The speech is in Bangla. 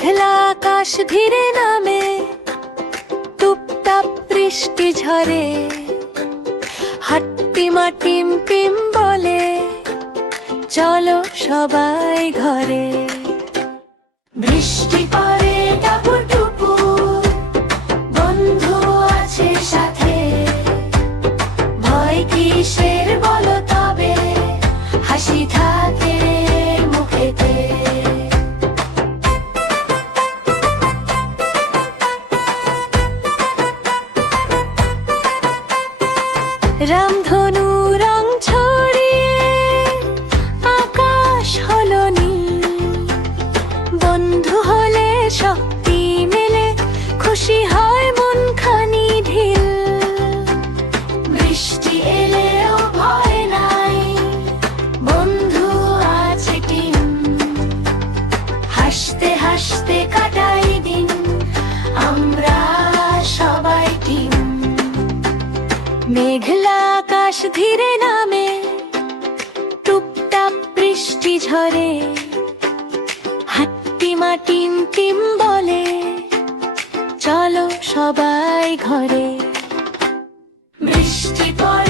মেঘলা আকাশ ধীরে নামে, টুপটাপ বৃষ্টি ঝরে, হাট্টিমা টিম টিম বলে, চলো সবাই ঘরে। বৃষ্টি পড়ে টাপুর টুপুর, বন্ধু আছে সাথে, ভয় কিসের বলো তবে, হাসি থাকে মুখেতে। রামধনু রং ছড়িয়ে আকাশ হলো নীল, বন্ধু হলে শক্তি মেলে, খুশি হয় মন খানি ঢিল। বৃষ্টি এলেও ভয় নাই, বন্ধু আছে টিম, হাসতে হাসতে কাটাই দিন, আমরা সবাই টিম। মেঘলা আকাশ ধীরে নামে, টুপটাপ বৃষ্টি ঝরে, হাট্টিমা টিম টিম বলে, চলো সবাই ঘরে। বৃষ্টি পড়ে